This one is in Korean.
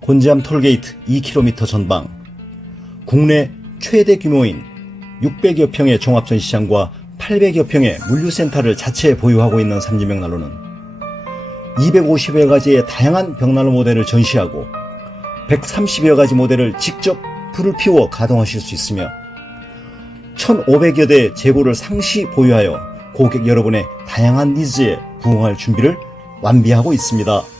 곤지암 톨게이트 2km 전방, 국내 최대 규모인 600여 평의 종합전시장과 800여 평의 물류센터를 자체에 보유하고 있는 삼진벽난로는 250여 가지의 다양한 벽난로 모델을 전시하고 130여 가지 모델을 직접 불을 피워 가동하실 수 있으며 1,500여 대의 재고를 상시 보유하여 고객 여러분의 다양한 니즈에 부응할 준비를 완비하고 있습니다.